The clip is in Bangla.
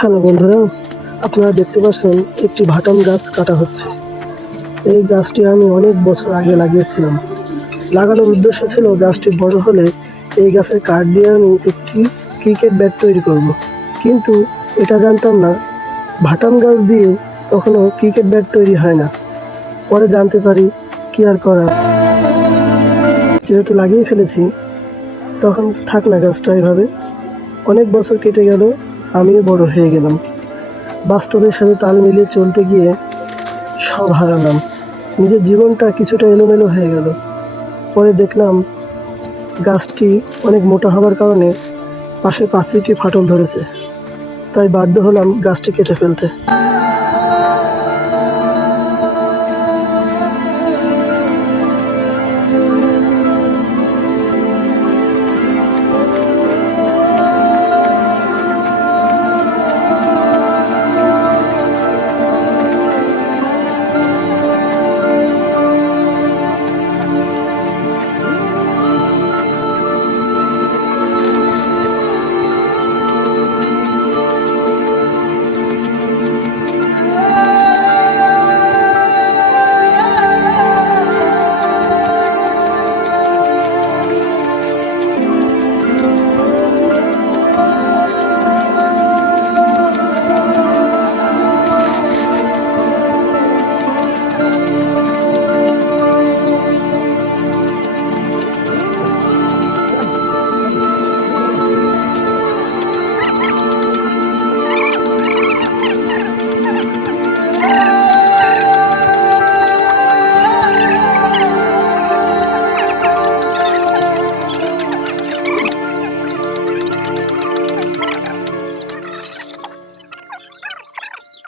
হ্যালো বন্ধুরা, আপনারা দেখতে পাচ্ছেন একটি ভাটাম গাছ কাটা হচ্ছে। এই গাছটি আমি অনেক বছর আগে লাগিয়েছিলাম। লাগানোর উদ্দেশ্য ছিল গাছটি বড় হলে এই গাছের কাঠ দিয়ে আমি একটি ক্রিকেট ব্যাট তৈরি করব। কিন্তু এটা জানতাম না ভাটাম গাছ দিয়ে কখনো ক্রিকেট ব্যাট তৈরি হয় না। পরে জানতে পারি, কি আর করার, যেহেতু লাগিয়ে ফেলেছি তখন থাক না গাছটা এভাবে। অনেক বছর কেটে গেল, আমিও বড় হয়ে গেলাম। বাস্তবের সাথে তাল মিলিয়ে চলতে গিয়ে সব হারালাম। নিজের জীবনটা কিছুটা এলোমেলো হয়ে গেল। পরে দেখলাম গাছটি অনেক মোটা হওয়ার কারণে পাশে পাঁচিলটি ফাটল ধরেছে, তাই বাধ্য হলাম গাছটি কেটে ফেলতে।